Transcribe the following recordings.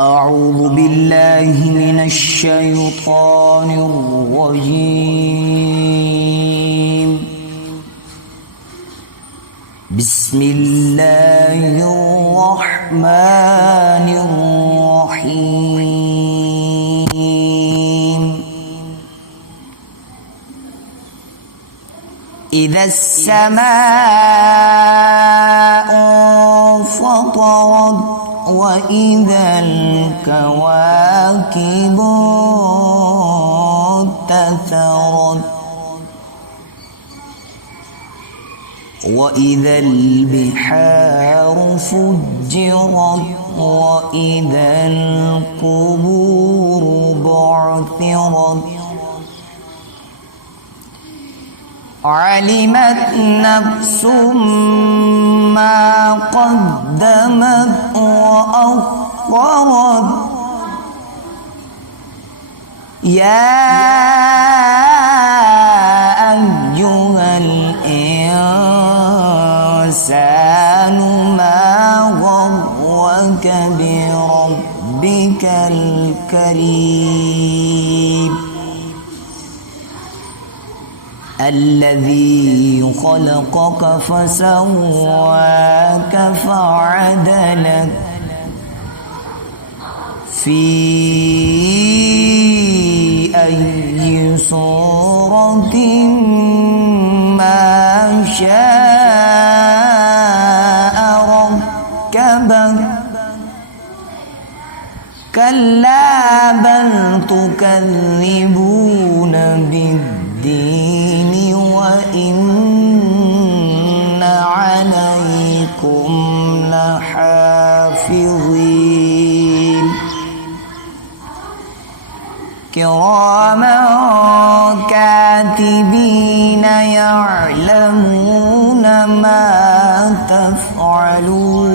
أعوذ بالله من الشيطان الرجيم. بسم الله الرحمن الرحيم. إذا السماء انفطرت وإذا الكواكب انتثرت وإذا البحار فجرت وإذا القبور بعثرت علمت نفس ما قدمت وأخرت يا أيها الإنسان ما غرك بربك الكريم الذي خلقك فسواك فعدلك في أي صورة ما شاء ركبك كلا بل تكذبون بالدين وإن عليكم لحافظين كراما كاتبين يعلمون ما تفعلون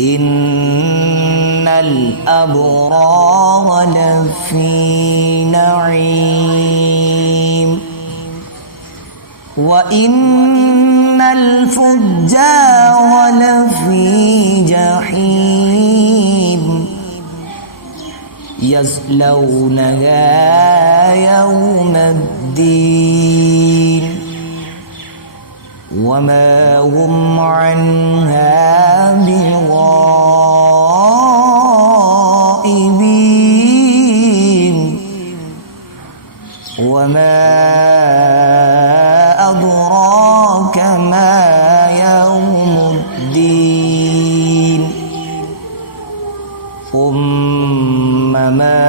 إن الأبرار لفي نعيم وإن الفجار لفي جحيم يصلونها يوم الدين وما هم عنها بغائبين وما أدراك ما يوم الدين ثم ما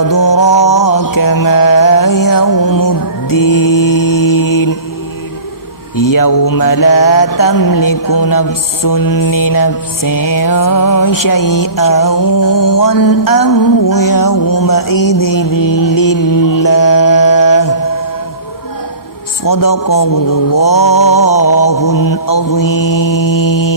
أدراك ما يوم الدين يوم لا تملك نفس لنفس شيئا والأمر يومئذ لله صدق الله العظيم.